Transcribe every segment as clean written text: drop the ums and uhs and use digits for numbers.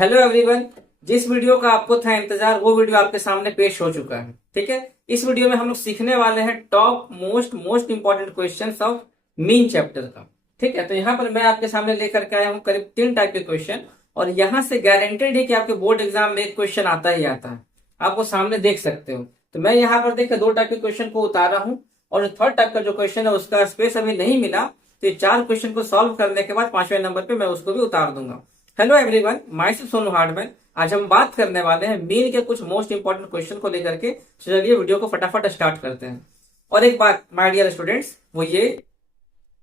Hello everyone. जिस video का आपको था इंतजार वो वीडियो आपके सामने पेश हो चुका है। ठीक है। इस वीडियो में हम लोग सीखने वाले हैं top most important questions of mean chapter का। ठीक है। तो यहाँ पर मैं आपके सामने लेकर के आया हूँ करीब 3 टाइप के क्वेश्चन, और यहाँ से गारंटेड है कि आपके बोर्ड एग्जाम में एक क्वेश्चन आता ही आता है। आप वो सामने देख सकते हो। तो मैं यहाँ पर देखिए 2 टाइप के क्वेश्चन को उतारा हूँ, और थर्ड टाइप का जो क्वेश्चन है उसका स्पेस अभी नहीं मिला, तो ये 4 क्वेश्चन को सॉल्व करने के बाद 5वें नंबर पे मैं उसको भी उतार दूंगा। Hello everyone, my self Sonu Hardman. आज हम बात करने वाले हैं मीन के कुछ मोस्ट इंपॉर्टेंट क्वेश्चन को लेकर के। तो चलिए वीडियो को फटाफट स्टार्ट करते हैं। और एक बात माय डियर स्टूडेंट्स, वो ये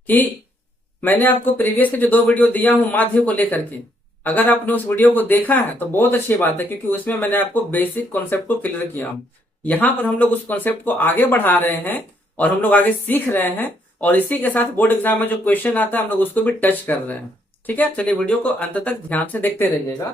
कि मैंने आपको प्रीवियस के जो 2 वीडियो दिया हूं माध्य को लेकर के, अगर आपने उस वीडियो को देखा है तो बहुत अच्छी बात है, क्योंकि उसमें मैंने आपको बेसिक कॉन्सेप्ट को क्लियर किया हूं। यहाँ पर हम लोग उस कॉन्सेप्ट को आगे बढ़ा रहे हैं और हम लोग आगे सीख रहे हैं, और इसी के साथ बोर्ड एग्जाम में जो क्वेश्चन आता है हम लोग उसको भी टच कर रहे हैं। ठीक है। चलिए वीडियो को अंत तक ध्यान से देखते रहिएगा,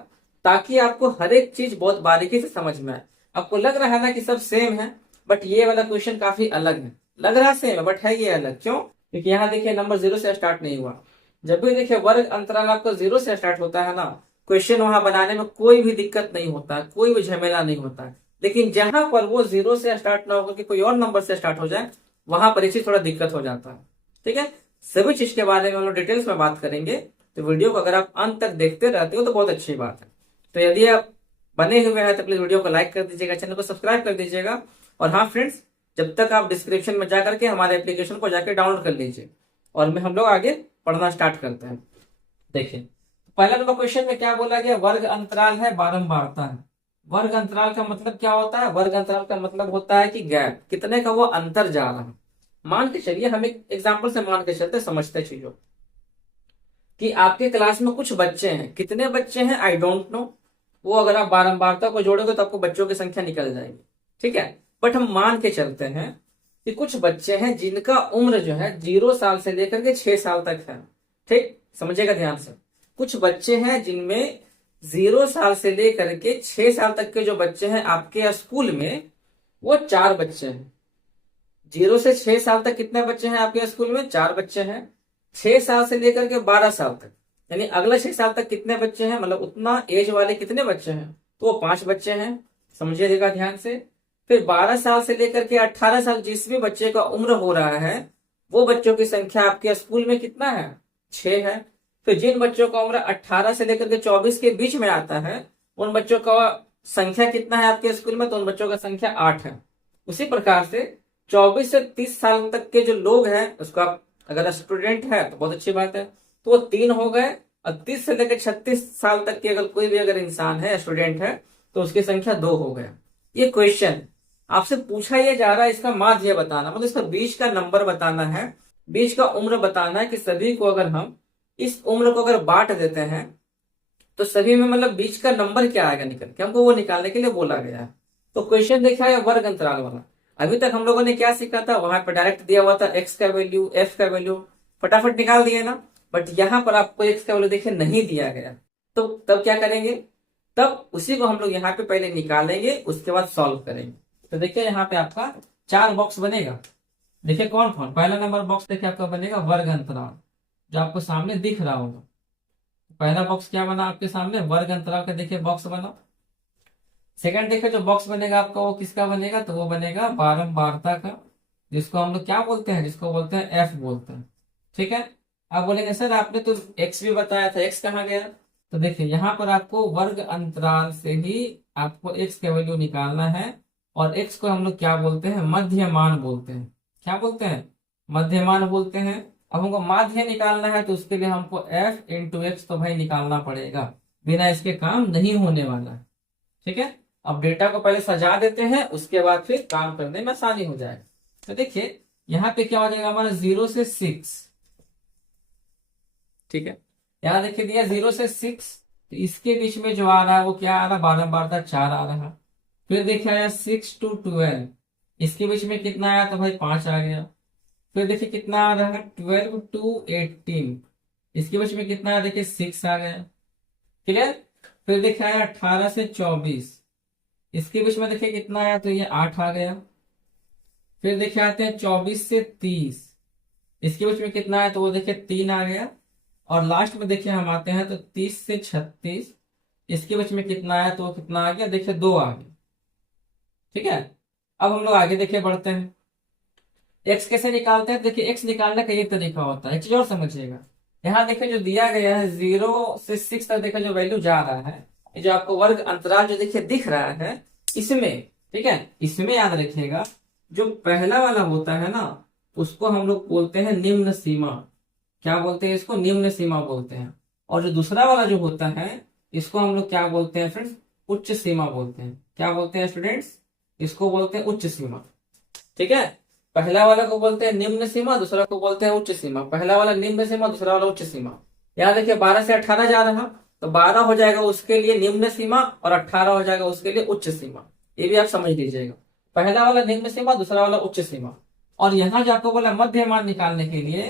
ताकि आपको हर एक चीज बहुत बारीकी से समझ में आए। आपको लग रहा है ना कि सब सेम है, बट ये वाला क्वेश्चन काफी अलग है। लग रहा सेम है बट है ये अलग। क्यों? क्योंकि यहाँ देखिए नंबर 0 से स्टार्ट नहीं हुआ। जब भी देखिए वर्ग अंतराल आपका 0 से स्टार्ट होता है ना, क्वेश्चन वहां बनाने में कोई भी दिक्कत नहीं होता है, कोई भी झमेला नहीं होता है। लेकिन जहां पर वो 0 से स्टार्ट ना होकर के कोई और नंबर से स्टार्ट हो जाए, वहां पर इसी थोड़ा दिक्कत हो जाता है। ठीक है। सभी चीज के बारे में हम लोग डिटेल्स में बात करेंगे। तो वीडियो को अगर आप अंत तक देखते रहते हो तो बहुत अच्छी बात है। तो यदि आप बने हुए हैं तो प्लीज वीडियो को लाइक कर दीजिएगा, चैनल को सब्सक्राइब कर दीजिएगा। और हाँ फ्रेंड्स, जब तक आप डिस्क्रिप्शन में जाकर के हमारे एप्लीकेशन को जाकर डाउनलोड कर लीजिए, और मैं हम लोग आगे पढ़ना स्टार्ट करते हैं। देखिए पहला नंबर क्वेश्चन में क्या बोला गया, वर्ग अंतराल है, बारंबारता है। वर्ग अंतराल का मतलब क्या होता है? वर्ग अंतराल का मतलब होता है कि गैप कितने का वो अंतर जा रहा है। मान के चलिए, हम एक एग्जाम्पल से मान के चलते, समझते चीजों कि आपके क्लास में कुछ बच्चे हैं। कितने बच्चे हैं आई डोंट नो, वो अगर आप बारंबारता को जोड़ोगे तो आपको बच्चों की संख्या निकल जाएगी। ठीक है। बट हम मान के चलते हैं कि कुछ बच्चे हैं जिनका उम्र जो है 0 साल से लेकर के 6 साल तक है। ठीक, समझिएगा ध्यान से। कुछ बच्चे हैं जिनमें 0 साल से लेकर के 6 साल तक के जो बच्चे हैं आपके स्कूल में, वो 4 बच्चे हैं। 0 से 6 साल तक कितने बच्चे हैं आपके स्कूल में? 4 बच्चे हैं। 6 साल से लेकर के 12 साल तक, यानी अगले 6 साल तक कितने बच्चे हैं, मतलब उतना एज वाले कितने बच्चे हैं? तो वो 5 बच्चे हैं। समझिएगा ध्यान से। फिर 12 साल से लेकर के 18 साल जिस भी बच्चे का उम्र हो रहा है, वो बच्चों की संख्या आपके स्कूल में कितना है? 6 है। फिर जिन बच्चों का उम्र 18 से लेकर के 24 के बीच में आता है, उन बच्चों का संख्या कितना है आपके स्कूल में? तो उन बच्चों का संख्या 8 है। उसी प्रकार से 24 से 30 साल तक के जो लोग हैं, उसको आप अगर स्टूडेंट है तो बहुत अच्छी बात है, तो वो 3 हो गए। और 30 से लेकर 36 साल तक के अगर कोई भी अगर इंसान है, स्टूडेंट है, तो उसकी संख्या 2 हो गया। ये क्वेश्चन आपसे पूछा ये जा रहा है, इसका माध्य बताना, मतलब इसका बीच का नंबर बताना है, बीच का उम्र बताना है कि सभी को अगर हम इस उम्र को अगर बांट देते हैं तो सभी में मतलब बीच का नंबर क्या आएगा निकल के, हमको वो निकालने के लिए बोला गया है। तो क्वेश्चन देखा है वर्ग अंतराल वाला। अभी तक हम लोगों ने क्या सीखा था? वहां पर डायरेक्ट दिया हुआ था एक्स का वैल्यू, एफ का वैल्यू, फटाफट निकाल दिए ना। बट यहाँ पर आपको एक्स का वैल्यू देखिए नहीं दिया गया, तो तब क्या करेंगे? तब उसी को हम लोग यहाँ पे पहले निकालेंगे, उसके बाद सॉल्व करेंगे। तो देखिए यहाँ पे आपका 4 बॉक्स बनेगा। देखिए कौन कौन। पहला नंबर बॉक्स देखिए आपका बनेगा वर्ग अंतराल, जो आपको सामने दिख रहा होगा। पहला बॉक्स क्या बना आपके सामने? वर्ग अंतराल का देखिए बॉक्स बना। सेकंड देखिए जो बॉक्स बनेगा आपका, वो किसका बनेगा? तो वो बनेगा बारंबारता का, जिसको हम लोग क्या बोलते हैं? जिसको बोलते हैं एफ बोलते हैं। ठीक है। आप बोलेंगे सर आपने तो एक्स भी बताया था, एक्स कहाँ गया? तो देखिए यहाँ पर आपको वर्ग अंतराल से ही आपको एक्स का वैल्यू निकालना है, और एक्स को हम लोग क्या बोलते हैं? मध्यमान बोलते हैं। क्या बोलते हैं? मध्यमान बोलते हैं। अब हमको माध्य निकालना है, तो उसके लिए हमको एफ इंटू एक्स तो भाई निकालना पड़ेगा, बिना इसके काम नहीं होने वाला है। ठीक है। अब डेटा को पहले सजा देते हैं, उसके बाद फिर काम करने में आसानी हो जाएगा। तो देखिए यहाँ पे क्या हो जाएगा हमारा 0 से 6। ठीक है। यहाँ देखिए दिया 0 से 6, तो इसके बीच में जो आ रहा है वो क्या आ रहा है? बारंबारता 4 आ रहा है। फिर देखिए आया 6 to 12, इसके बीच में कितना आया? तो भाई 5 आ गया। फिर देखिए कितना आ रहा है? 12 to 18, इसके बीच में कितना आया? देखिए 6 आ गया। क्लियर। फिर देखिए आया 18 से 24, इसके बीच में देखिए कितना आया? तो ये 8 आ गया। फिर देखिए आते हैं 24 से 30, इसके बीच में कितना आया? तो वो देखिए 3 आ गया। और लास्ट में देखिए हम आते हैं तो 30 से 36, इसके बीच में कितना है, तो कितना आ गया, देखिए 2 आ गया। ठीक है, अब हम लोग आगे देखिए बढ़ते हैं। एक्स कैसे निकालते हैं, देखिए एक्स निकालने का ये तरीका होता है, एक चीज और समझिएगा। यहाँ देखिए जो दिया गया है 0 से 6 तक, देखिए जो वैल्यू जा रहा है, ये जो आपको वर्ग अंतराल जो देखिए दिख रहा है इसमें, ठीक है, इसमें याद रखिएगा जो पहला वाला होता है ना, उसको हम लोग बोलते हैं निम्न सीमा। क्या बोलते हैं इसको, निम्न सीमा बोलते हैं। और जो दूसरा वाला जो होता है, इसको हम लोग क्या बोलते हैं फ्रेंड्स, उच्च सीमा बोलते हैं। क्या बोलते हैं स्टूडेंट्स, इसको बोलते हैं उच्च सीमा। ठीक है, पहला वाला को बोलते हैं निम्न सीमा, दूसरा को बोलते हैं उच्च सीमा। पहला वाला निम्न सीमा, दूसरा वाला उच्च सीमा। यहाँ देखिए 12 से 18 जा रहा, तो 12 हो जाएगा उसके लिए निम्न सीमा और 18 हो जाएगा उसके लिए उच्च सीमा। ये भी आप समझ लीजिएगा, पहला वाला निम्न सीमा, दूसरा वाला उच्च सीमा। और यहाँ जो आपको बोला मध्य मान निकालने के लिए,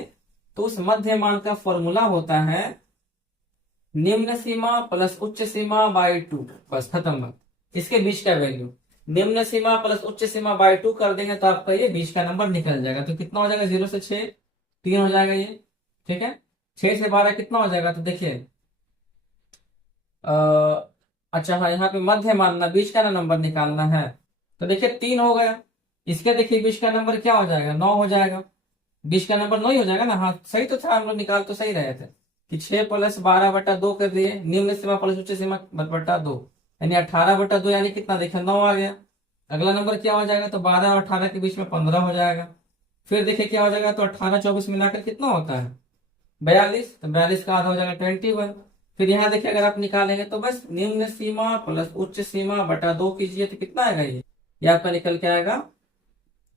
तो उस मध्य मान का फॉर्मूला होता है निम्न सीमा प्लस उच्च सीमा बाई 2। बस खत्म बात। इसके बीच का वैल्यू निम्न सीमा प्लस उच्च सीमा बाई 2 कर देंगे तो आपका ये बीच का नंबर निकल जाएगा। तो कितना हो जाएगा, 0 से 6 3 हो जाएगा ये। ठीक है, 6 से 12 कितना हो जाएगा, तो देखिए अच्छा हाँ, यहाँ पे मध्य मानना, बीच का ना नंबर निकालना है, तो देखिए 3 हो गया। इसके देखिए बीच का नंबर क्या हो जाएगा, 9 हो जाएगा। बीच का नंबर 9 ही हो जाएगा ना, हाँ सही तो था, हम लोग निकाल तो सही रहे थे कि 6 + 12/2 कर दिए, निम्न सीमा प्लस उच्च सीमा बटा 2, यानी 18/2, यानी कितना, देखिए 9 आ गया। अगला नंबर क्या हो जाएगा, तो 12 और 18 के बीच में 15 हो जाएगा। फिर देखिए क्या हो जाएगा, तो 18 24 मिलाकर कितना होता है, 42, तो 42 का आधा हो जाएगा 21। फिर यहाँ देखिए अगर आप निकालेंगे तो बस निम्न सीमा प्लस उच्च सीमा बटा 2 कीजिए तो कितना आएगा, ये आपका निकल के आएगा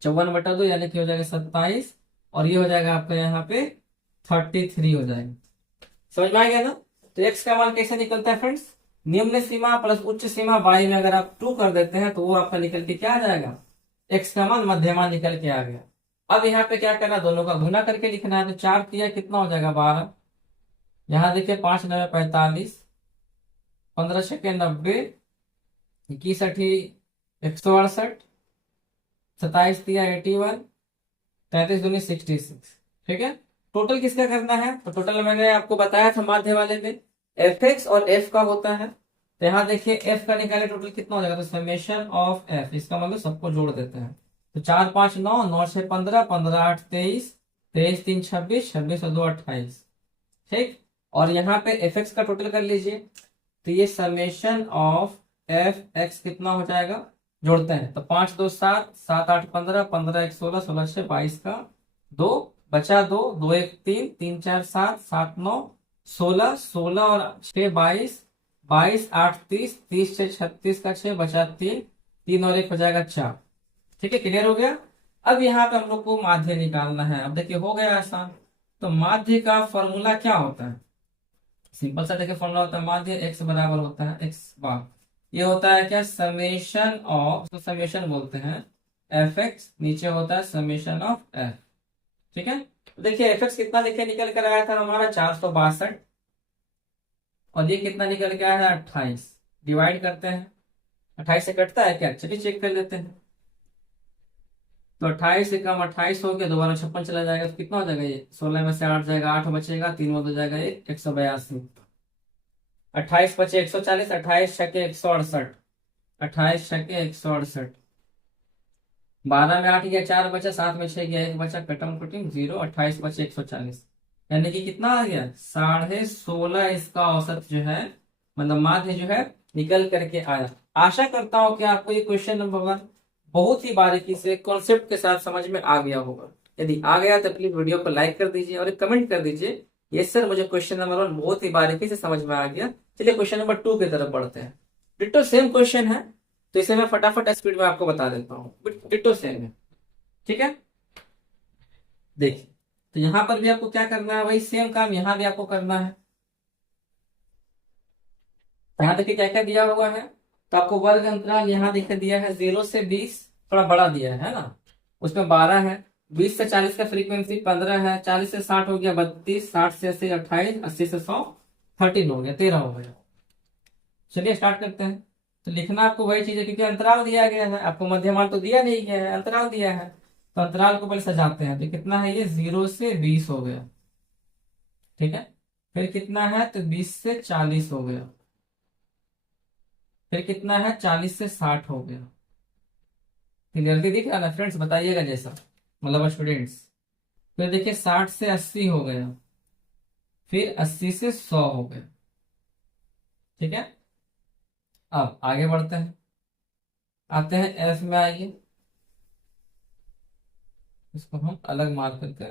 54/2, यानी कि हो जाएगा 27। और ये हो जाएगा आपका यहाँ पे 33 हो जाएगा। समझ में आ गया ना। तो एक्स का मान कैसे निकलता है फ्रेंड्स, निम्न सीमा प्लस उच्च सीमा बाई में अगर आप 2 कर देते हैं तो वो आपका निकल के क्या आ जाएगा, एक्स का मान मध्यमान निकल के आ गया। अब यहाँ पे क्या करना, दोनों का गुना करके लिखना है, तो 4 किया कितना हो जाएगा 12। यहाँ देखिए 5 9 45, 15 6 90, 21 8 168, 27 दिया 81, 33 दूनी 66। ठीक है, टोटल किसका करना है, तो टोटल मैंने आपको बताया था माध्य वाले में एफ एक्स और एफ का होता है। तो यहाँ देखिए एफ का निकाले टोटल कितना हो जाएगा, तो समेशन ऑफ एफ, इसका मतलब सबको जोड़ देते हैं। तो 4 5 9, 9 6 15, 15 8 23, 23 3 26, 26 और 2 28। ठीक, और यहाँ पे एफ एक्स का टोटल कर लीजिए, तो ये समेशन ऑफ एफ एक्स कितना हो जाएगा, जोड़ते हैं तो 5 2 7, 7 8 15, 15 1 16, 16 6 22 का 2 बचा 2, 2 1 3, 3 4 7, 7 9 16, 16 और 6 22, 22 8 30, 30 6 36 का 6 बचा 3, 3 और 1 हो जाएगा 4। ठीक है, क्लियर हो गया। अब यहाँ पे हम लोग को माध्य निकालना है। अब देखिए हो गया आसान। तो माध्य का फॉर्मूला क्या होता है, सिंपल सा देखिए फॉर्मूला होता है, माध्य एक्स बराबर होता है एक्स बार, ये होता है क्या, समेशन ऑफ, तो समेशन बोलते हैं एफ एक्स, नीचे होता है समेशन ऑफ एफ। ठीक है, तो देखिए एफ एक्स कितना लिखे निकल कर आया था हमारा 462, और ये कितना निकल के आया है 28। डिवाइड करते हैं, 28 से कटता है क्या, चलिए चेक कर लेते हैं। तो 28 से कम 28 हो गया, दोबारा 56 चला जाएगा, तो कितना हो जाएगा, ये 16 में से 8 जाएगा, 8 बचेगा, 3 हो जाएगा ये 182। 28 बचे 140, 28 छके 168, 28 छके 168, 12 में 8 गया 4 बचा, 7 में 6 गया 1 बचा, कटम कटिंग 0, 28 बचे 140, यानी कि कितना आ गया 16.5। इसका औसत जो है, मतलब माध्य जो है निकल करके आया। आशा करता हूं कि आपको ये क्वेश्चन नंबर 1 बहुत ही बारीकी से कॉन्सेप्ट के साथ समझ में आ गया होगा। यदि आ गया तो प्लीज वीडियो को लाइक कर दीजिए और एक कमेंट कर दीजिए, यस सर मुझे क्वेश्चन नंबर 1 बहुत ही बारीकी से समझ में आ गया। चलिए क्वेश्चन नंबर 2 की तरफ बढ़ते हैं। डिट्टो सेम क्वेश्चन है, तो इसे मैं फटाफट स्पीड में आपको बता देता हूँ, डिट्टो सेम है। ठीक है, देखिए तो यहां पर भी आपको क्या करना है, वही सेम काम यहां भी आपको करना है। यहाँ देखिए क्या क्या दिया हुआ है, तो आपको वर्ग अंतराल यहाँ देखिए दिया है 0 से 20, थोड़ा बड़ा दिया है ना, उसमें 12 है, 20 से 40 का फ्रीक्वेंसी 15 है, 40 से 60 हो गया 32, 60 से 80 28, 80 से 100 13 हो गया, 13 हो गया। चलिए स्टार्ट करते हैं। तो लिखना आपको वही चीज है, क्योंकि अंतराल दिया गया है, आपको मध्यमान तो दिया नहीं गया है, अंतराल दिया है, तो अंतराल को पहले सजाते हैं। तो कितना है ये 0 से 20 हो गया। ठीक है, फिर कितना है, तो 20 से 40 हो गया। फिर कितना है 40 से 60 हो गया। क्लियरली दिख रहा है ना फ्रेंड्स, बताइएगा जैसा, मतलब स्टूडेंट्स। फिर देखिए 60 से 80 हो गया, फिर 80 से 100 हो गया। ठीक है, अब आगे बढ़ते हैं, आते हैं एफ में। आइए इसको हम अलग मार्क करके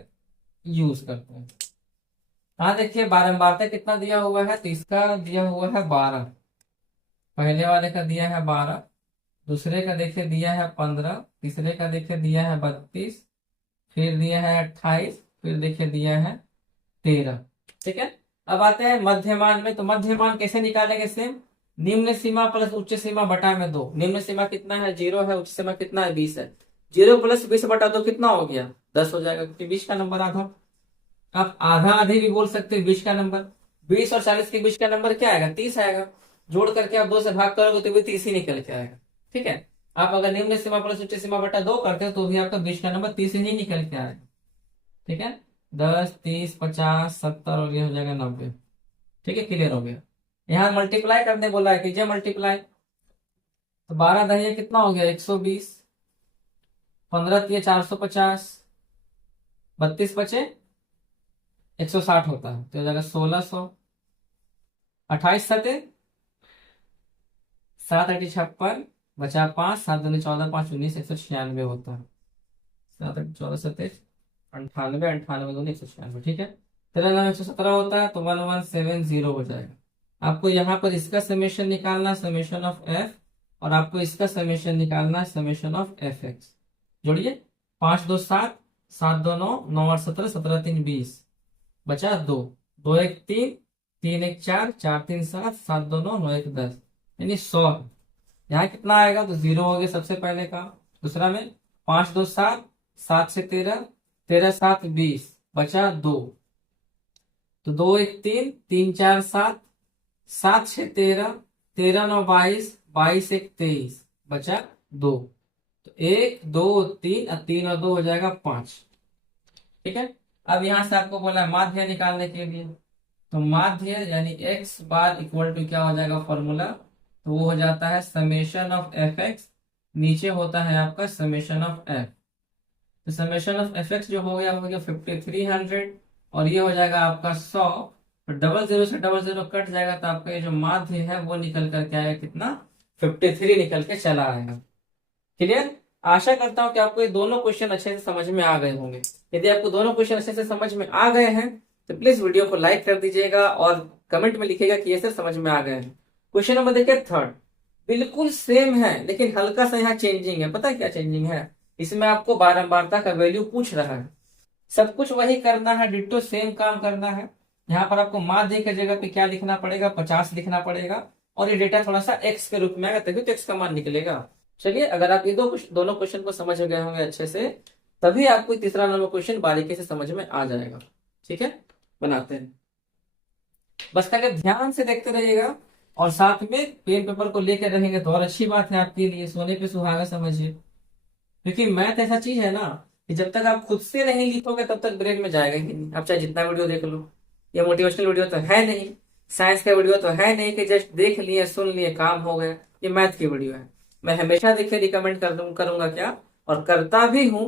यूज करते हैं। हाँ देखिए बारंबारता कितना दिया हुआ है, तो इसका दिया हुआ है 12। पहले वाले का दिया है 12, दूसरे का देखिए दिया है 15, तीसरे का देखिए दिया है 32, फिर दिया है 28, फिर देखिए दिया है 13। ठीक है, अब आते हैं मध्यमान में। तो मध्यमान कैसे निकालेंगे, सेम निम्न सीमा प्लस उच्च सीमा बटा में 2। निम्न सीमा कितना है 0 है, उच्च सीमा कितना है 20 है। 0 प्लस 20 बटा 2 कितना हो गया 10 हो जाएगा, क्योंकि 20 का नंबर आधा। आप आधा आधे भी बोल सकते हैं 20 का नंबर। 20 और 40 के बीच का नंबर क्या आएगा 30 आएगा। जोड़ करके आप 2 से भाग करोगे तो भी 30 ही निकल के आएगा। ठीक है, आप अगर निम्न सीमा प्लस उच्च सीमा बटा 2 करते हो तो भी आपका 20 का नंबर 30 ही निकल के आएगा। ठीक है, 10 30 50 70 और ये हो जाएगा 90। ठीक है, क्लियर हो गया। यहाँ मल्टीप्लाई करने बोला है, कीजिए मल्टीप्लाई। तो 12 दहिया कितना हो गया 120, 15 दिए 450, 32 बचे 160 होता है, तो हो जाएगा 1600। 28 सते 7 8 56, बचा 5, 7 दूनी 14, 5 19, 196 होता है। 7 8 14 सते 98, 98 दूनी 196। ठीक है, 13 9 117 होता है, तो 1170 हो जाएगा। आपको यहाँ पर इसका समेशन निकालना, समेशन ऑफ एफ, और आपको इसका समेशन निकालना है, समेशन ऑफ एफ एक्स। जोड़िए, 5 2 7, 7 2 9, 9 8 17, 17 3 20, बचा 2, 2 1 3, 3 1 4, 4 3 7, 7 2 9, 9 1 10, यानी 100। यहाँ कितना आएगा तो 0 हो गया सबसे पहले का। दूसरा में 5 2 7, 7 से 13, 13 7 20, बचा 2, तो 2 1 3, 3 4 7, 7 6 13, 13 9 22, 22 1 23, बचा 2, तो 1 2 3 और 3 और 2 हो जाएगा 5। ठीक है, अब यहां से आपको बोला है माध्य निकालने के लिए। तो माध्य यानी एक्स बार इक्वल टू क्या हो जाएगा फॉर्मूला, तो वो हो जाता है समेशन ऑफ एफ एक्स, नीचे होता है आपका समेशन ऑफ एफ। तो समेशन ऑफ एफ एक्स जो हो गया 5300, और ये हो जाएगा आपका 100। तो डबल जीरो से डबल जीरो कट जाएगा, तो आपका ये जो माध्य है वो निकल करके आएगा कितना 53 निकल के चला आएगा। क्लियर, आशा करता हूं कि आपको ये दोनों क्वेश्चन अच्छे से समझ में आ गए होंगे। यदि आपको दोनों क्वेश्चन अच्छे से समझ में आ गए हैं तो प्लीज वीडियो को लाइक कर दीजिएगा और कमेंट में लिखिएगा कि ये सर समझ में आ गए हैं। क्वेश्चन नंबर देखिए थर्ड, बिल्कुल सेम है लेकिन हल्का सा यहाँ चेंजिंग है। पता है क्या चेंजिंग है, इसमें आपको बारंबारता का वैल्यू पूछ रहा है। सब कुछ वही करना है, डिट्टो सेम काम करना है। यहाँ पर आपको माध्य की जगह पे क्या लिखना पड़ेगा 50 लिखना पड़ेगा, और ये डेटा थोड़ा सा एक्स के रूप में आएगा तभी तो एक्स का मान निकलेगा। चलिए, अगर आप ये दोनों क्वेश्चन को समझ गए होंगे अच्छे से, तभी आपको तीसरा नंबर क्वेश्चन बारीकी से समझ में आ जाएगा। ठीक है, बनाते हैं, बस खाली ध्यान से देखते रहिएगा और साथ में पेन पेपर को लेकर रहेंगे तो और अच्छी बात है आपके लिए, सोने पे सुहागा समझिए। क्योंकि मैथ ऐसा चीज है ना कि जब तक आप खुद से नहीं लिखोगे तब तक ब्रेन में जाएगा ही नहीं। आप चाहे जितना वीडियो देख लो, ये मोटिवेशनल वीडियो तो है नहीं, साइंस का वीडियो तो है नहीं कि जस्ट देख लिए सुन लिए काम हो गया। ये मैथ की वीडियो है। मैं हमेशा देखिए रिकमेंड करूंगा क्या, और करता भी हूं,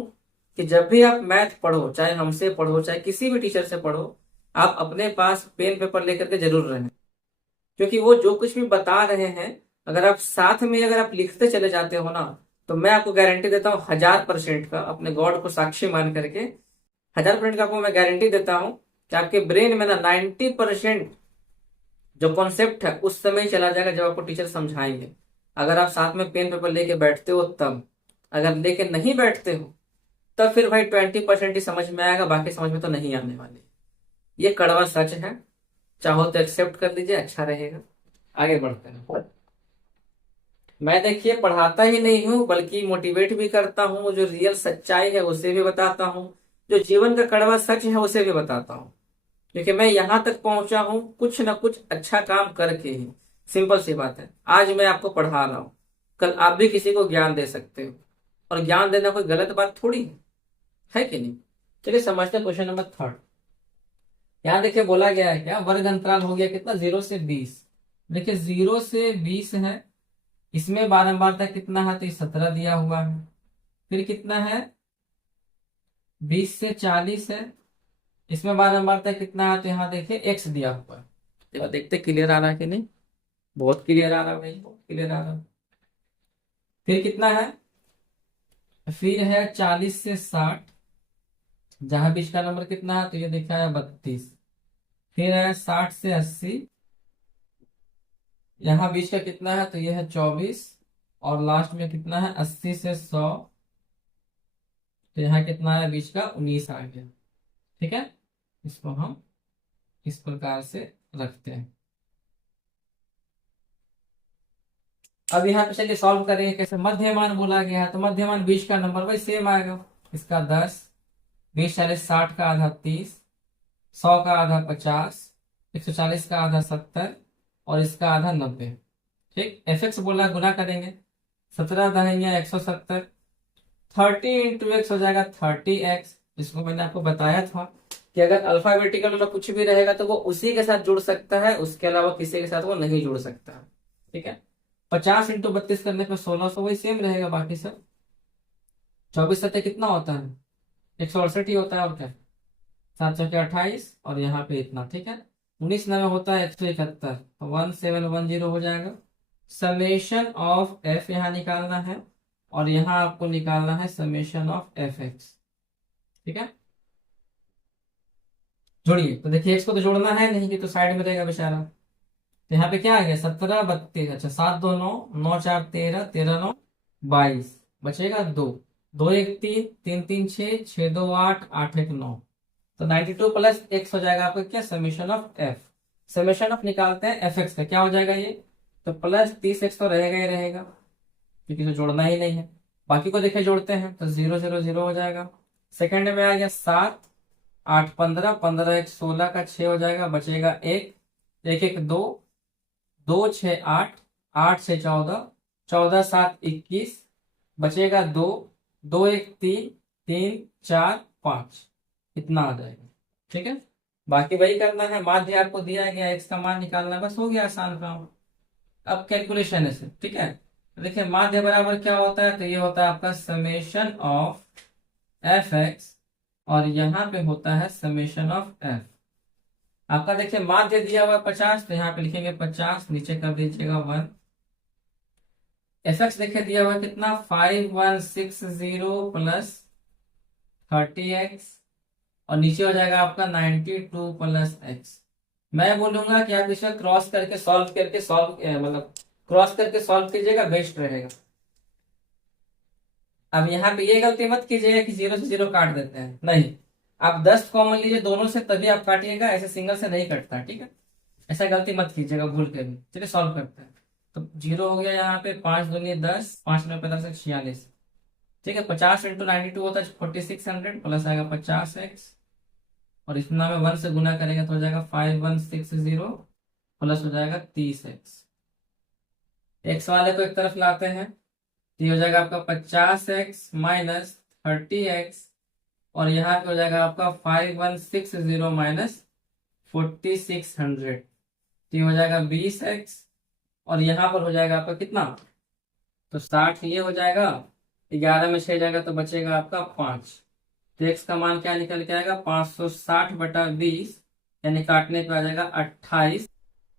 कि जब भी आप मैथ पढ़ो, चाहे हमसे पढ़ो चाहे किसी भी टीचर से पढ़ो, आप अपने पास पेन पेपर लेकर के जरूर रहें। क्योंकि वो जो कुछ भी बता रहे हैं, अगर आप साथ में अगर आप लिखते चले जाते हो ना, तो मैं आपको गारंटी देता हूँ 1000% का, अपने गॉड को साक्षी मान करके 1000% का आपको मैं गारंटी देता हूँ कि आपके ब्रेन में ना 90% जो कॉन्सेप्ट है उस समय ही चला जाएगा जब आपको टीचर समझाएंगे। अगर आप साथ में पेन पेपर लेके बैठते हो तब, अगर लेके नहीं बैठते हो तब फिर भाई 20% ही समझ में आएगा, बाकी समझ में तो नहीं आने वाली। ये कड़वा सच है, चाहो तो एक्सेप्ट कर लीजिए, अच्छा रहेगा। आगे बढ़ते हैं। मैं देखिए पढ़ाता ही नहीं हूँ बल्कि मोटिवेट भी करता हूँ, जो रियल सच्चाई है उसे भी बताता हूँ, जो जीवन का कड़वा सच है उसे भी बताता हूँ। क्योंकि मैं यहाँ तक पहुंचा हूँ कुछ ना कुछ अच्छा काम करके ही। सिंपल सी बात है, आज मैं आपको पढ़ा रहा हूँ, कल आप भी किसी को ज्ञान दे सकते हो, और ज्ञान देना कोई गलत बात थोड़ी है कि नहीं। चलिए समझते हैं क्वेश्चन नंबर थर्ड। यहाँ देखिए बोला गया है क्या, वर्ग अंतराल हो गया कितना 0 से 20। देखिए 0 से 20 है, इसमें बारंबारता कितना है, तो ये 17 दिया हुआ है। फिर कितना है, 20 से 40 है। इसमें बारंबारता कितना है, तो यहाँ देखिए x दिया हुआ है। देखो देखते क्लियर आ रहा है कि नहीं, बहुत क्लियर आ रहा है भाई, बहुत क्लियर आ रहा है। फिर कितना है, फिर है 40 से 60, जहां बीच का नंबर कितना है, तो ये दिखा है 32। फिर है 60 से 80, यहाँ बीच का कितना है, तो ये है 24। और लास्ट में कितना है, 80 से 100, तो यहाँ कितना है बीच का, 19 आ गया। ठीक है, इसको हम इस प्रकार से रखते हैं। अब यहाँ पे चलिए सॉल्व करेंगे कैसे। मध्यमान बोला गया है, तो मध्यमान बीच का नंबर भाई सेम आएगा, इसका 10, 20 40 60 का आधा 30, 100 का आधा 50, 140 का आधा 70 और इसका आधा 90। ठीक, एफ एक्स बोला गुना करेंगे, 17 दहेंगे 170, 30 इंटू एक्स हो जाएगा 30x। जिसको मैंने आपको बताया था कि अगर अल्फाबेटिकल में कुछ भी रहेगा तो वो उसी के साथ जुड़ सकता है, उसके अलावा किसी के साथ वो नहीं जुड़ सकता। ठीक है, 50 इंटू 32 करने पर 1600, वही सेम रहेगा बाकी सब। 24 सत्ते कितना होता है, 168 ही होता है, और क्या 7 चौके 28 और यहाँ पे इतना। ठीक है, 19 नवे होता है 171, तो 1710 हो जाएगा। समेशन ऑफ एफ यहाँ निकालना है और यहाँ आपको निकालना है समेशन ऑफ एफ एक्स। ठीक है, जोड़िए। तो देखिए एक्स को तो जोड़ना है नहीं कि तो साइड में रहेगा बेचारा। तो यहाँ पे क्या आ गया, 17 32, अच्छा 7 2 9, 9 4 13, 13 9 22, बचेगा 2, 2 1 3, 3 3 6, 6 2 8, 8 1 9। तो 92 प्लस एक्स हो जाएगा आपका क्या, summation of F. Summation of निकालते हैं एफ एक्स का, क्या हो जाएगा ये, तो प्लस 30x तो रहेगा ही रहेगा क्योंकि तो जोड़ना ही नहीं है। बाकी को देखे जोड़ते हैं तो 0 0 0 हो जाएगा। सेकंड में आ गया 7 8 15, 15 1 16 का 6 हो जाएगा, बचेगा 1 1 1 2, 2 6 8, 8 6 14, 14 7 21, बचेगा 2 2 1 3, 3 4 5, इतना आ जाएगा। ठीक है, बाकी वही करना है, माध्य आपको दिया गया, एक्स का मान निकालना है, बस हो गया आसान काम। अब कैलकुलेशन है से, ठीक है, तो देखिए माध्य बराबर क्या होता है, तो ये होता है आपका समेशन ऑफ एफ एक्स और यहाँ पे होता है समेशन ऑफ एफ। आपका देखिए माध्य दिया हुआ 50, तो यहाँ पे लिखेंगे 50, नीचे कर दीजिएगा 1। एफ एक्स देखिए दिया हुआ कितना, 5160 प्लस 30x और नीचे हो जाएगा आपका 92 प्लस एक्स। मैं बोलूंगा कि आप इसे क्रॉस करके सॉल्व मतलब क्रॉस करके सॉल्व कीजिएगा, बेस्ट रहेगा। अब यहाँ पे ये गलती मत कीजिएगा कि 0 से 0 काट देते हैं, नहीं, आप 10 कॉमन लीजिए दोनों से, तभी आप काटिएगा, ऐसे सिंगल से नहीं कटता। ठीक है, ऐसा गलती मत कीजिएगा भूल के भी। चलिए सॉल्व करते हैं। तो 0 हो गया यहाँ पे, 5 दूनी 10, 5 9 50 46। ठीक है, 50 इंटू 92 होता है 4600 प्लस आएगा 50x और इतना में 1 से गुना करेगा तो हो जाएगा 5160 प्लस हो जाएगा 30x। एक्स वाले को एक तरफ लाते हैं तो ये हो जाएगा आपका 50x माइनस 30x और यहाँ पे हो जाएगा आपका 5160 माइनस 4600, तो ये हो जाएगा 20x और यहाँ पर हो जाएगा आपका कितना, तो 60 ये हो जाएगा, 11 में 6 जाएगा तो बचेगा आपका 5। तो एक्स का मान क्या निकल के आएगा, 560 बटा 20, यानी काटने पे आ जाएगा 28,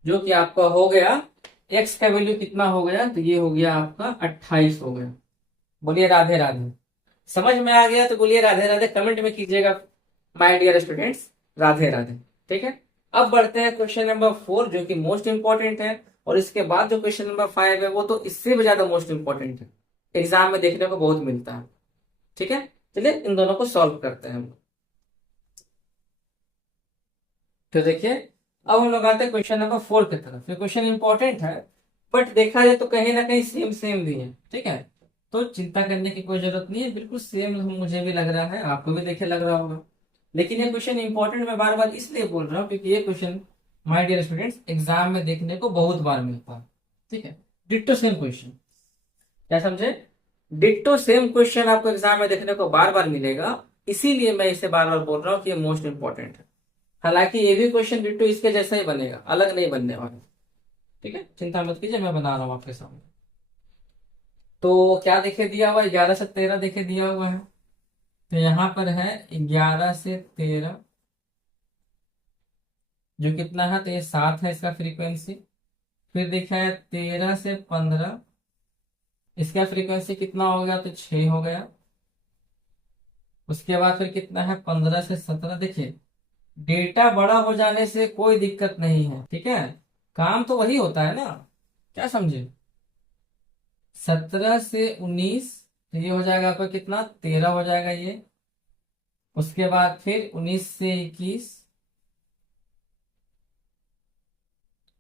जो कि आपका हो गया एक्स का वैल्यू कितना हो गया, तो ये हो गया आपका 28 हो गया। बोलिए राधे राधे। समझ में आ गया तो बोलिए राधे राधे, कमेंट में कीजिएगा my dear students, Radhe Radhe. ठीक है, अब बढ़ते हैं क्वेश्चन नंबर 4 जो कि मोस्ट इंपॉर्टेंट है, और इसके बाद जो क्वेश्चन नंबर 5 है वो तो इससे भी ज्यादा मोस्ट इंपॉर्टेंट है, एग्जाम में देखने को बहुत मिलता है। ठीक है, चलिए इन दोनों को सॉल्व करते हैं। तो देखिए अब हम लोग आते हैं क्वेश्चन नंबर 4 की तरफ। ये क्वेश्चन इंपॉर्टेंट है बट देखा जाए तो कहीं ना कहीं सेम सेम भी है। ठीक है, तो चिंता करने की कोई जरूरत नहीं है, बिल्कुल सेम मुझे भी लग रहा है, आपको भी देखे लग रहा होगा। लेकिन ये क्वेश्चन इंपॉर्टेंट मैं बार बार इसलिए बोल रहा हूँ क्योंकि ये question my dear students exam में देखने को बहुत बार मिलता है। ठीक है, डिट्टो सेम क्वेश्चन, क्या समझे, डिट्टो सेम क्वेश्चन आपको एग्जाम में देखने को बार बार मिलेगा, इसीलिए मैं इसे बार बार बोल रहा हूँ कि ये मोस्ट इंपॉर्टेंट है। हालांकि ये भी क्वेश्चन डिट्टो इसके जैसा ही बनेगा, अलग नहीं बनने वाला। ठीक है, चिंता मत कीजिए, मैं बना रहा हूँ आपके सामने। तो क्या देखे दिया हुआ है, 11 से 13 देखे दिया हुआ है। तो यहाँ पर है 11 से 13, जो कितना है, तो ये 7 है इसका फ्रीक्वेंसी। फिर देखा है 13 से 15, इसका फ्रीक्वेंसी कितना हो गया, तो 6 हो गया। उसके बाद फिर कितना है, 15 से 17। देखिए डेटा बड़ा हो जाने से कोई दिक्कत नहीं है, ठीक है, काम तो वही होता है ना, क्या समझे। 17 से 19, तो ये हो जाएगा आपका कितना, 13 हो जाएगा ये। उसके बाद फिर 19 से 21,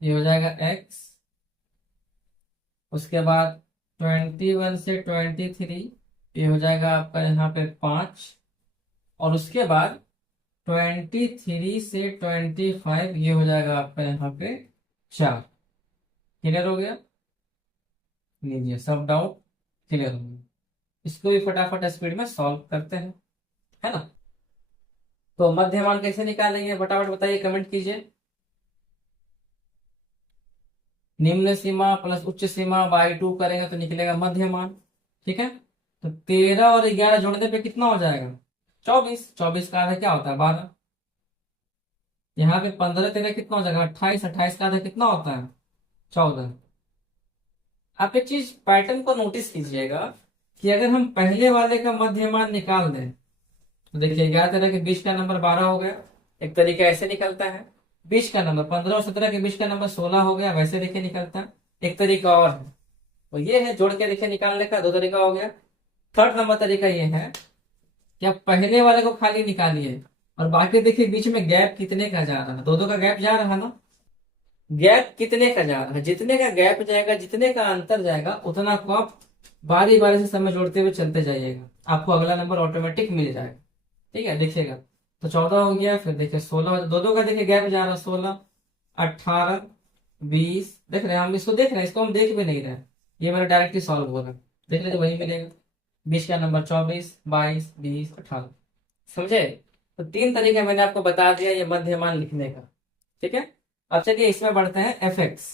ये हो जाएगा x। उसके बाद 21 से 23, ये हो जाएगा आपका यहाँ पे 5। और उसके बाद 23 से 25, ये हो जाएगा आपका यहाँ पे 4। क्लियर हो गया, लीजिए सब डाउट क्लियर हो गया। इसको भी फटाफट स्पीड में सॉल्व करते हैं, है ना। तो मध्यमान कैसे निकालेंगे, फटाफट बताइए, कमेंट कीजिए। निम्न सीमा प्लस उच्च सीमा बाई 2 करेंगे तो निकलेगा मध्यमान, ठीक है। तो 13 और 11 जोड़ने पे कितना हो जाएगा, 24। 24 का आधा क्या होता है, 12। यहाँ पे 15 13 कितना हो जाएगा, 28। 28 का आधा कितना होता है, 14। आप एक चीज पैटर्न को नोटिस कीजिएगा कि अगर हम पहले वाले का मध्यमान निकाल दें, तो देखिए 11 13 के बीच का नंबर 12 हो गया, एक तरीका ऐसे निकलता है। बीच का नंबर 15 और 17 के बीच का नंबर 16 हो गया, वैसे देखिए निकलता है। एक तरीका और है, तो ये है जोड़ के देखिए निकालने का, 2 तरीका हो गया। थर्ड नंबर तरीका ये है कि आप पहले वाले को खाली निकालिए और बाकी देखिए बीच में गैप कितने का जा रहा है, 2 2 का गैप जा रहा है ना। गैप कितने का जा रहा है, जितने का गैप जाएगा, जितने का अंतर जाएगा, उतना को आप बारी बारी से समय जोड़ते हुए चलते जाइएगा, आपको अगला नंबर ऑटोमेटिक मिल जाएगा, ठीक है। देखिएगा तो 14 हो गया, फिर देखिए 16, 2 2 का देखिए गैप जा रहा है, 16 18 20। देख रहे हैं हम, इसको देख रहे हैं, इसको हम देख भी नहीं रहे, ये मेरा डायरेक्टली सॉल्व हो रहा है। देख रहे तो वही मिलेगा, बीच का नंबर 24 22 20 18। समझे। तो 3 तरीके मैंने आपको बता दिया ये मध्यमान लिखने का, ठीक है। अब चलिए इसमें बढ़ते हैं एफ एक्स।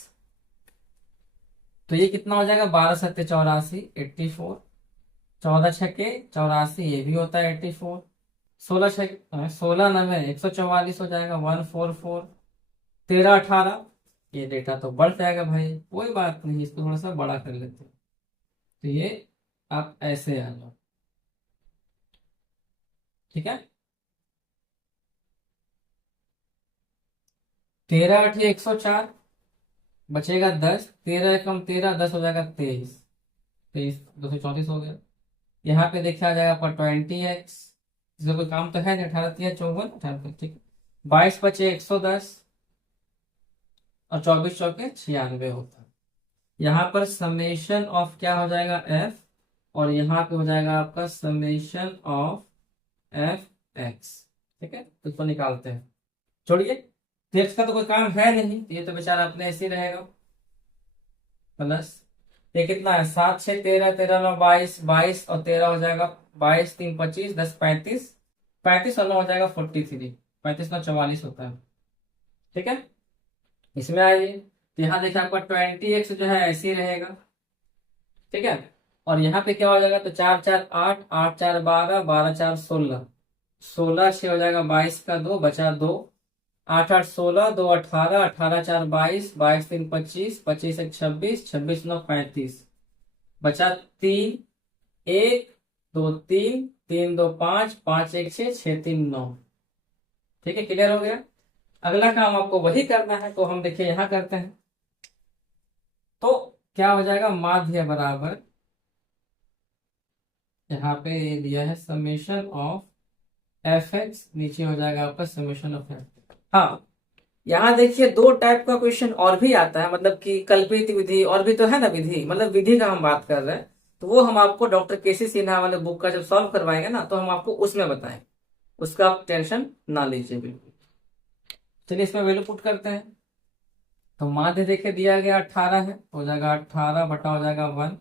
तो ये कितना हो जाएगा, 12 सत्ते 84, 84। 14 छक्के 84, ये भी होता है 84। 16 छक्के 16 नवे 144 हो जाएगा, 144। 13 18, ये डेटा तो बढ़ जाएगा भाई, कोई बात नहीं, इसको थोड़ा सा बड़ा कर लेते हैं। तो ये आप ऐसे आ जाओ, ठीक है। 13 8 104, बचेगा 10। 13 कम 13, 10 हो जाएगा 23। 23 234 हो गया। यहाँ पे देखा जाएगा आपका 20x, इसमें कोई काम तो है नहीं, 18 3 54 18, ठीक है। 22 बचे 110 और 24 चौके 96 होता है। यहाँ पर समेशन ऑफ क्या हो जाएगा, f, और यहाँ पे हो जाएगा आपका समेशन ऑफ एफ एक्स, ठीक है। तो इसको निकालते हैं, छोड़िए, तो x का तो कोई काम है नहीं, तो ये तो बेचारा अपने ऐसे ही रहेगा। प्लस ये कितना है, 7 6 13, 13 9 22, 22 और 13 हो जाएगा 22 3 25 10 35, 35 और 9 हो जाएगा 43, 35 9 44 होता है, ठीक है। इसमें आइए, तो यहाँ देखिए आपका 20x जो है ऐसे ही रहेगा, ठीक है। और यहाँ पे क्या हो जाएगा, तो 4 4 8, 8 4 12, 12 4 16, 16 6 हो जाएगा 22 का 2 बचा 2, 8 8 16, 2 18, 18 4 22, 22 3 25, 25 1 26, 26 9 35, बचा 3 1 2 3, 3 2 5, 5 1 6, 6 3 9, ठीक है। क्लियर हो गया। अगला काम आपको वही करना है, तो हम देखिए यहाँ करते हैं। तो क्या हो जाएगा, माध्य बराबर, यहाँ पे दिया है समेशन ऑफ एफ एक्स, नीचे हो जाएगा आपका समेशन ऑफ एफ। हाँ, यहाँ देखिए 2 टाइप का क्वेश्चन और भी आता है, मतलब कि कल्पित विधि और भी तो है ना विधि, मतलब विधि का हम बात कर रहे हैं, तो वो हम आपको डॉक्टर केसी सिन्हा वाले बुक का जब सॉल्व करवाएंगे ना, तो हम आपको उसमें बताएंगे, उसका आप टेंशन ना लीजिए बिल्कुल। चलिए इसमें वैल्यू पुट करते हैं। तो माध्य देखे दिया गया 18 है, हो जाएगा 18 बटा हो जाएगा 1।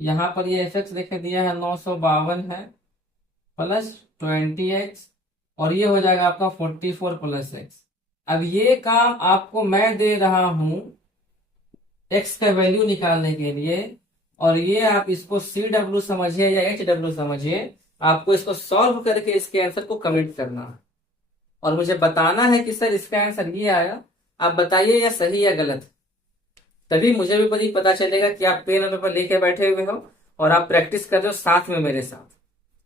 यहाँ पर ये एफ एक्स देखे दिया है 952 है, प्लस 20x, और ये हो जाएगा आपका 44 प्लस x। अब ये काम आपको मैं दे रहा हूं x का वैल्यू निकालने के लिए, और ये आप इसको CW समझिए या HW समझिए, आपको इसको सॉल्व करके इसके आंसर को कमेंट करना है और मुझे बताना है कि सर इसका आंसर ये आया, आप बताइए या सही या गलत। तभी मुझे भी पता चलेगा कि आप पेन और पेपर लेके बैठे हुए हो और आप प्रैक्टिस कर रहे हो साथ में मेरे साथ।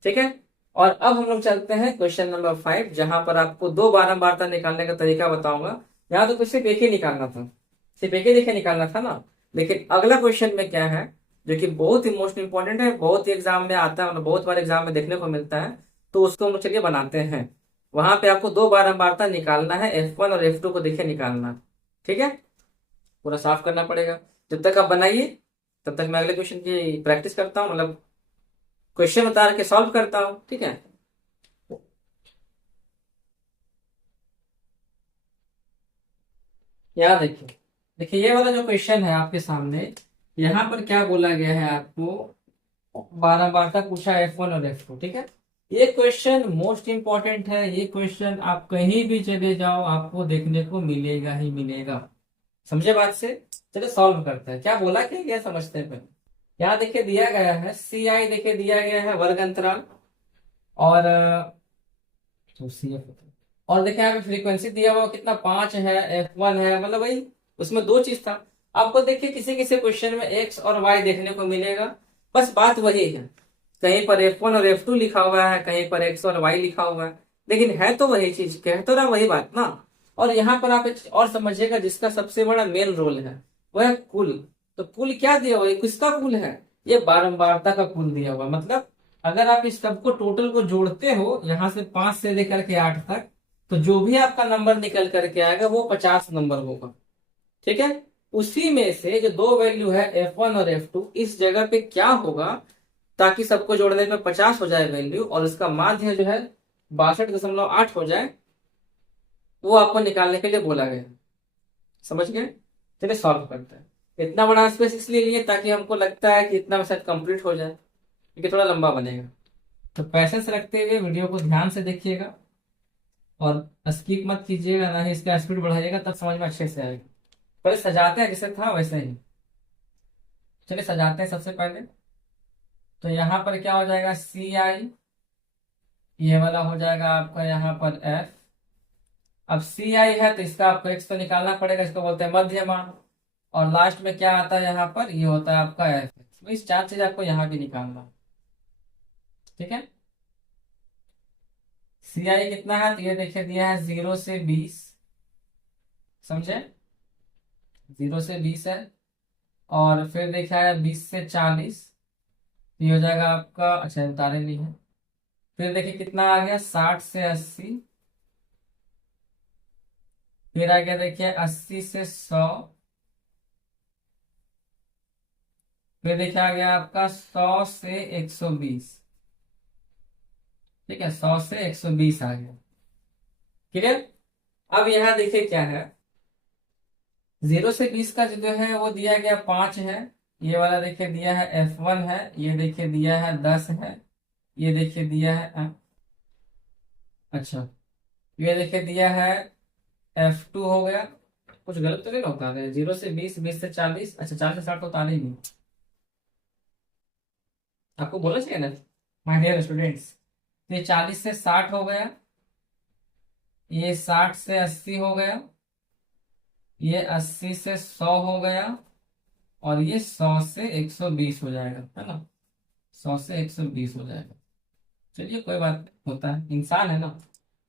ठीक है, और अब हम लोग चलते हैं क्वेश्चन नंबर 5, जहां पर आपको दो बारंबारता निकालने का तरीका बताऊंगा। यहाँ तो सिर्फ एक ही निकालना था, सिर्फ एक ही देखे निकालना था ना, लेकिन अगला क्वेश्चन में क्या है जो कि बहुत ही मोस्ट इंपॉर्टेंट है, बहुत ही एग्जाम में आता है, मतलब बहुत बार एग्जाम में देखने को मिलता है, तो उसको हम लोग चलिए बनाते हैं। वहां पे आपको दो बारंबारता निकालना है, F1 और F2 को देखे निकालना। ठीक है, पूरा साफ करना पड़ेगा। जब तक आप बनाइए तब तक मैं अगले क्वेश्चन की प्रैक्टिस करता हूँ, मतलब क्वेश्चन उतार के सॉल्व करता हूँ। ठीक है, यहाँ देखिए, देखिए ये वाला जो क्वेश्चन है आपके सामने, यहाँ पर क्या बोला गया है आपको, 12 बार तक पूछा F1 और F2। ठीक है, ये क्वेश्चन मोस्ट इंपॉर्टेंट है, ये क्वेश्चन आप कहीं भी चले जाओ आपको देखने को मिलेगा ही मिलेगा। समझे बात से? चलो सॉल्व करते हैं, क्या बोला क्या समझते हैं पहले। यहाँ देखिए दिया गया है CI, देखिए दिया गया है वर्ग अंतराल, और तो CF, और देखिए यहाँ पे फ्रीक्वेंसी दिया हुआ कितना 5 है, F1 है, मतलब भाई उसमें दो चीज था। आपको देखिए किसी किसी क्वेश्चन में X और Y देखने को मिलेगा, बस बात वही है, कहीं पर F1 और F2 लिखा हुआ है, कहीं पर X और Y लिखा हुआ है, लेकिन है तो वही चीज, कह तो रहा वही बात ना। और यहाँ पर आप एक चीज और समझिएगा, जिसका सबसे बड़ा मेन रोल है वह है कुल। तो कुल क्या दिया हुआ है, किसका कुल है, ये बारंबारता का कुल दिया हुआ है। मतलब अगर आप इस सबको टोटल को जोड़ते हो, यहाँ से 5 से लेकर के 8 तक, तो जो भी आपका नंबर निकल करके आएगा वो 50 नंबर होगा। ठीक है, उसी में से जो दो वैल्यू है F1 और F2, इस जगह पे क्या होगा, ताकि सबको जोड़ने में 50 हो जाए वैल्यू, और इसका माध्य जो है 62.8 हो जाए, वो आपको निकालने के लिए बोला गया। समझ गए? चलिए सॉल्व करते हैं। इतना बड़ा स्पेस इसलिए लिए ताकि हमको लगता है कि इतना में शायद कंप्लीट हो जाए, क्योंकि थोड़ा लंबा बनेगा। तो पैसेंस रखते हुए वीडियो को ध्यान से देखिएगा और स्किप मत कीजिएगा, ना ही इसका स्पीड बढ़ाइएगा, तब समझ में अच्छे से आएगा। पहले सजाते हैं, जैसे था वैसे ही। चलिए सजाते हैं सबसे पहले। तो यहाँ पर क्या हो जाएगा, CI, ये वाला हो जाएगा आपका यहाँ पर F। अब CI है तो इसका आपको X तो निकालना पड़ेगा, इसको बोलते हैं मध्यमान। और लास्ट में क्या आता है यहाँ पर, ये होता है आपका F। तो इस चार चीज आपको यहाँ भी निकालना। ठीक है, CI कितना है, तो ये देखिए दिया है 0 से 20। समझे, 0 से 20 है। और फिर देखा है 20 से 40, ये हो जाएगा आपका, अच्छा उतारे नहीं है। फिर देखिए कितना आ गया, 60 से 80। फिर आ गया देखिए 80 से 100। फिर देखिए आ गया आपका 100 से 120। ठीक है, 100 से 120 आ गया। क्लियर? अब यहाँ देखिए क्या है, 0 से 20 का जो है वो दिया गया 5 है। ये वाला देखिए दिया है F1 है, ये देखिए दिया है 10 है, ये देखिए दिया है अच्छा, ये देखिए दिया है F2 हो गया। कुछ गलत तो नहीं ना होता है, 0 से 20, 20 से 40, अच्छा 40 से 60 तो उतारे ही नहीं, आपको बोला चाहिए ना माय डियर स्टूडेंट्स। ये 40 से 60 हो गया, ये 60 से 80 हो गया, ये 80 से 100 हो गया, और ये 100 से 120 हो जाएगा, है ना, 100 से 120 हो जाएगा। चलिए कोई बात नहीं, होता है, इंसान है ना,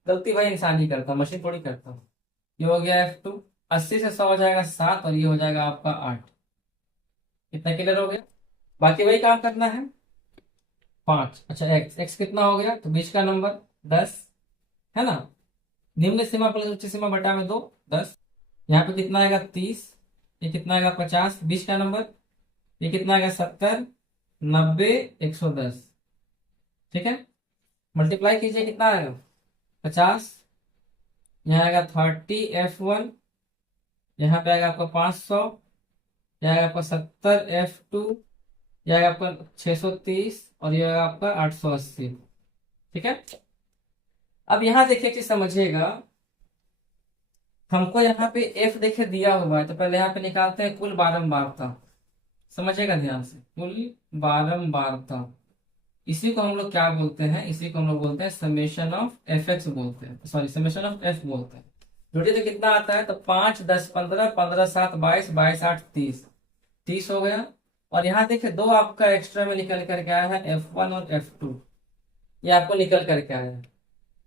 गलती भाई इंसान ही करता, मशीन थोड़ी करता। ये हो गया F2, 80 से 100 हो जाएगा 7, और ये हो जाएगा आपका 8। कितना क्लियर हो गया? बाकी वही काम करना है, 5। अच्छा एक्स, एक्स कितना हो गया, तो बीच का नंबर 10, है ना, निम्न सीमा प्लस उच्च सीमा बटा में 2, 10। यहाँ पे कितना आएगा 30, ये कितना आएगा 50, बीच का नंबर, ये कितना आएगा 70, 90, 110। ठीक है, मल्टीप्लाई कीजिए, कितना आएगा 50, यहाँ आएगा 30 F1, यहाँ पे आएगा आपका 500, यहाँ आएगा आपका 70 F2, यह आएगा आपका 630, और यह आएगा आपका 880। ठीक है, अब यहाँ देखिए चीज समझिएगा, हमको यहाँ पे F देखिए दिया हुआ है, तो पहले यहाँ पे निकालते हैं कुल बारंबारता। समझिएगा ध्यान से, कुल बारंबारता, इसी को हम लोग क्या बोलते हैं, इसी को हम लोग बोलते हैं समेशन ऑफ एफ एक्स बोलते हैं, सॉरी समेशन ऑफ एफ बोलते हैं। जोड़िए तो कितना आता है, तो 5 10 15, 15 7 22, 22 8 30, 30 हो गया। और यहाँ देखिए दो आपका एक्स्ट्रा में निकल करके आया है, F1 और F2, ये आपको निकल करके आया है।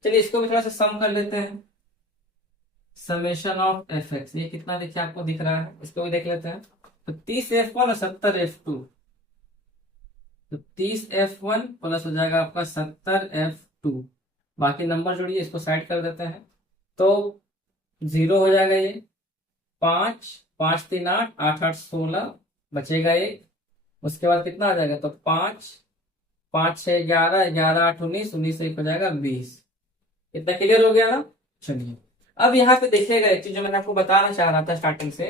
चलिए इसको भी थोड़ा सा सम कर लेते हैं, समेशन ऑफ एफ एक्स, ये कितना देखिए आपको दिख रहा है, इसको भी देख लेते हैं। तो 30 F1 और 70 F2, तो 30 F1 प्लस हो जाएगा आपका 70 F2। बाकी नंबर जोड़िए, इसको साइड कर देते हैं, तो 0 हो जाएगा ये, 5 5 3 8, 8 8 16, बचेगा एक। उसके बाद कितना आ जाएगा, तो 5 5 6 11, 11 8 19, 19 1 हो जाएगा 20। इतना क्लियर हो गया ना। चलिए अब यहाँ पे देखिएगा एक चीज जो मैंने आपको बताना चाह रहा था स्टार्टिंग से,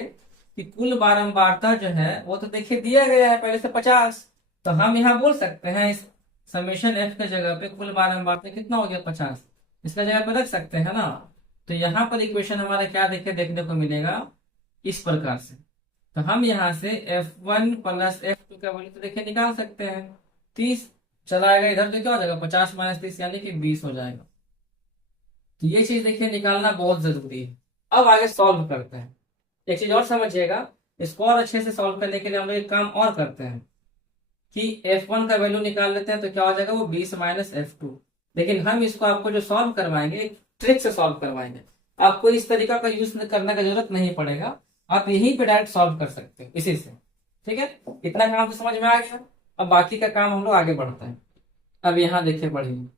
कि कुल बारंबारता जो है वो तो देखिए दिया गया है पहले से 50, तो हम यहाँ बोल सकते हैं इस समेशन एफ के जगह पे कुल बारंबारता कितना हो गया 50, इसका जगह पे रख सकते हैं ना। तो यहाँ पर इक्वेशन हमारा क्या देखे देखने को मिलेगा, इस प्रकार से। तो हम यहाँ से F1 प्लस F2 का वैल्यू तो देखिए निकाल सकते हैं, 30 चला आएगा इधर तो क्या हो जाएगा, 50 माइनस 30 यानी कि 20 हो जाएगा। तो ये चीज देखिए निकालना बहुत जरूरी है। अब आगे सॉल्व करते हैं। एक चीज और समझिएगा, इसको और अच्छे से सॉल्व करने के लिए हम लोग एक काम और करते हैं कि F1 का वैल्यू निकाल लेते हैं, तो क्या हो जाएगा वो 20 माइनस F2। लेकिन हम इसको आपको जो सॉल्व करवाएंगे एक ट्रिक से सॉल्व करवाएंगे, आपको इस तरीका का यूज करने का जरूरत नहीं पड़ेगा, आप यहीं पे डायरेक्ट सॉल्व कर सकते हैं इसी से। ठीक है, इतना काम तो समझ में आ गया। अब बाकी का काम हम लोग आगे बढ़ते हैं। अब यहाँ देखिए पढ़िए,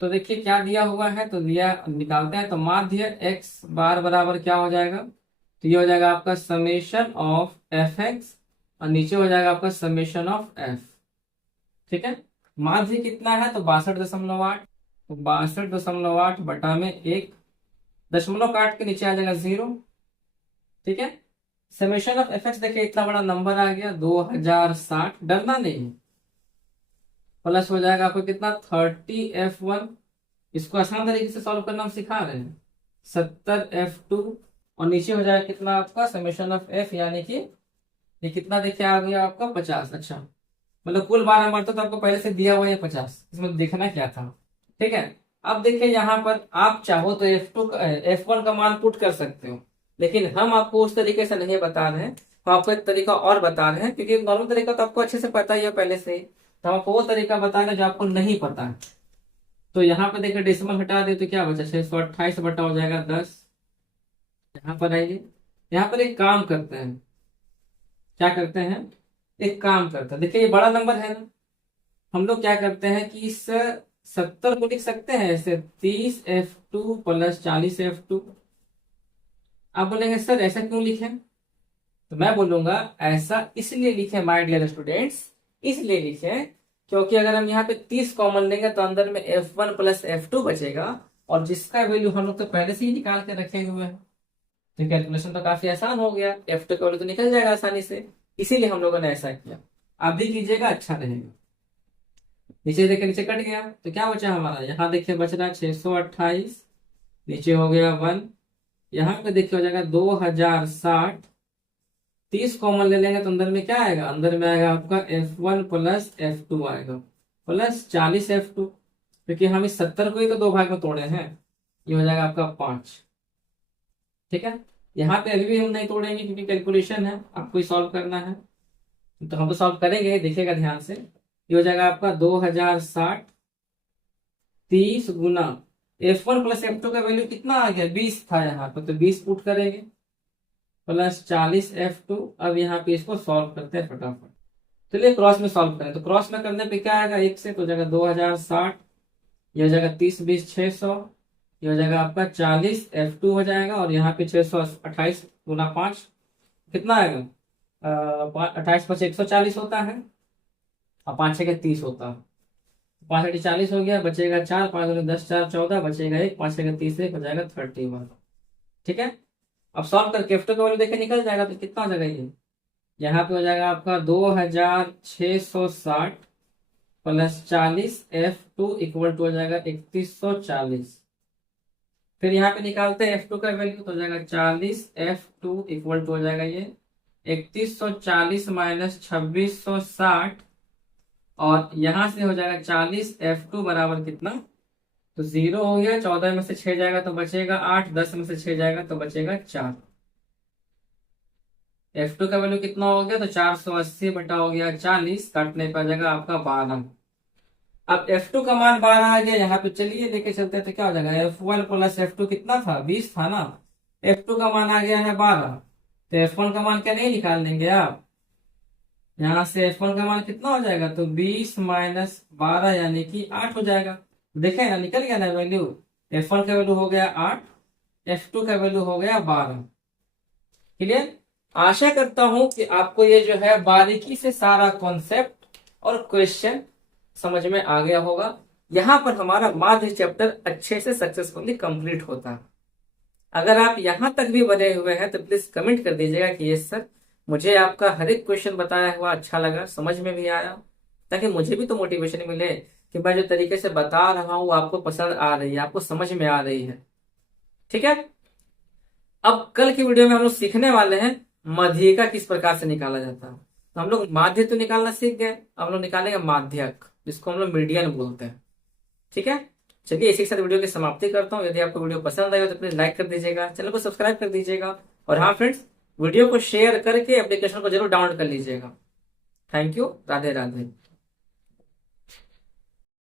तो देखिए क्या दिया हुआ है, तो दिया निकालते हैं, तो माध्य एक्स बार बराबर क्या हो जाएगा, तो ये हो जाएगा आपका समेशन ऑफ एफ एक्स, और नीचे हो जाएगा आपका समेशन ऑफ एफ। ठीक है, माध्य कितना है, तो 62.8, तो 62.8 बटा में 1, दशमलव काट के नीचे आ जाएगा 0। ठीक है, समेशन ऑफ एफ एक्स देखिए इतना बड़ा नंबर आ गया 2060, डरना नहीं, प्लस हो जाएगा आपको कितना 30 F1, इसको आसान तरीके से सॉल्व करना हम सिखा रहे हैं, 70 F2, और नीचे हो जाएगा कितना आपका समेशन ऑफ एफ, यानी कि ये कितना देखिए आ गया आपका 50। अच्छा, मतलब कुल 12 मार्क तो आपको पहले से दिया हुआ है 50, इसमें देखना क्या था। ठीक है, अब देखिए यहाँ पर आप चाहो तो F1 का मान पुट कर सकते हो, लेकिन हम आपको उस तरीके से नहीं बता रहे हैं, तो आपको एक तरीका और बता रहे हैं, क्योंकि नॉर्मल तरीका तो आपको अच्छे से पता ही है पहले से ही, तो हम आपको वो तरीका बता रहे हैं जो आपको नहीं पता है। तो यहाँ पे देखिए डेसिमल हटा दे तो क्या बचा, 628 बटा हो जाएगा 10। यहाँ पर आइए, यहाँ पर एक काम करते हैं, क्या करते हैं, एक काम करते हैं, देखिए ये बड़ा नंबर है ना, हम लोग क्या करते हैं कि इस 70 को लिख सकते हैं ऐसे, 30 F2 प्लस 40 F2। आप बोलेंगे सर ऐसा क्यों लिखे, तो मैं बोलूंगा ऐसा इसलिए लिखे माय डियर स्टूडेंट्स, इसलिए लिखे क्योंकि अगर हम यहाँ पे 30 कॉमन लेंगे तो अंदर में F1 प्लस F2 बचेगा, और जिसका वैल्यू हम लोग तो पहले से ही निकाल के रखे हुए हैं, तो कैलकुलेशन तो काफी आसान हो गया, F2 का वैल्यू तो निकल जाएगा आसानी से, इसीलिए हम लोगों ने ऐसा किया। आप भी कीजिएगा, अच्छा रहेगा। नीचे देखिए नीचे कट गया, तो क्या बचा हमारा, यहाँ देखिए बच रहा 628, नीचे हो गया 1, यहाँ पे देखिए हो जाएगा 2060, 30 कॉमन ले लेंगे तो अंदर में क्या आएगा, अंदर में आएगा आपका F1 प्लस F2 आएगा, प्लस 40 F2, क्योंकि हम इस 70 को ही तो दो भाग में तोड़े हैं, ये हो जाएगा आपका 5। ठीक है, यहाँ पे अभी भी हम नहीं तोड़ेंगे क्योंकि कैलकुलेशन है, आपको ही सॉल्व करना है, तो हम तो सॉल्व करेंगे, देखिएगा ध्यान से। ये हो जाएगा आपका 2060, 30 गुना F1 प्लस F2 का वैल्यू कितना आ गया, 20 था यहाँ पर, तो 20 पुट करेंगे, प्लस 40 F2। अब यहाँ पे इसको सॉल्व करते हैं फटाफट, चलिए क्रॉस में सॉल्व करें, तो क्रॉस में करने पे क्या आएगा, एक से तो हो जाएगा 2060, ये हो जाएगा 30 20 600, ये हो जाएगा आपका 40 F2 हो जाएगा, और यहाँ पे 628 गुना 5 कितना आएगा, 28 5 140 होता है, और 5 6 30 होता है, 5 8 40 हो गया, बचेगा 4, 5 10 4 14, बचेगा 1, 5 6 30 1 हो जाएगा 31। ठीक है, अब सॉल्व करके F2 का वैल्यू देखे निकल जाएगा, तो कितना हो जाएगा ये, यहाँ पे हो जाएगा आपका 2660 प्लस 40 F2 इक्वल टू हो जाएगा 3140। फिर यहाँ पे निकालते हैं F2 का वैल्यू, तो हो जाएगा 40 F2 इक्वल टू हो जाएगा ये 3140 माइनस 2660, और यहां से हो जाएगा 40, F2 बराबर कितना, तो 0 हो गया, 14 में से 6 जाएगा तो बचेगा 8, 10 में से 6 जाएगा तो बचेगा 4। F2 का वैल्यू कितना हो गया, तो 480 बटा हो गया 40, काटने पर जाएगा आपका 12। अब F2 का मान 12 आ गया यहाँ पे, चलिए लेके चलते हैं, तो क्या हो जाएगा, F1 प्लस F2 कितना था, 20 था ना। F2 का मान आ गया है 12, तो F1 का मान क्या नहीं निकाल देंगे आप, यहाँ से F1 का मान कितना हो जाएगा, तो 20 माइनस 12 यानी कि 8 हो जाएगा। देखें ना, निकल गया ना वैल्यू, F1 का वैल्यू हो गया 8, F2 का वैल्यू हो गया 12। क्लियर। आशा करता हूं कि आपको ये जो है बारीकी से सारा कॉन्सेप्ट और क्वेश्चन समझ में आ गया होगा। यहां पर हमारा माध्य चैप्टर अच्छे से सक्सेसफुली कंप्लीट होता है। अगर आप यहां तक भी बने हुए हैं तो प्लीज कमेंट कर दीजिएगा कि यस सर, मुझे आपका हर एक क्वेश्चन बताया हुआ अच्छा लगा, समझ में भी आया, ताकि मुझे भी तो मोटिवेशन मिले कि मैं जो तरीके से बता रहा हूं आपको पसंद आ रही है, आपको समझ में आ रही है। ठीक है। अब कल की वीडियो में हम लोग सीखने वाले हैं माध्यिका किस प्रकार से निकाला जाता है। तो हम लोग माध्य तो निकालना सीख गए, अब हम लोग निकालेंगे माध्यक, जिसको हम लोग मीडियन बोलते हैं। ठीक है। चलिए इसी के साथ वीडियो की समाप्ति करता हूँ। यदि आपको वीडियो पसंद आई हो तो प्लीज लाइक कर दीजिएगा, चैनल को सब्सक्राइब कर दीजिएगा, और हाँ फ्रेंड्स, वीडियो को शेयर करके एप्लीकेशन को जरूर डाउनलोड कर लीजिएगा। Thank you. राधे राधे।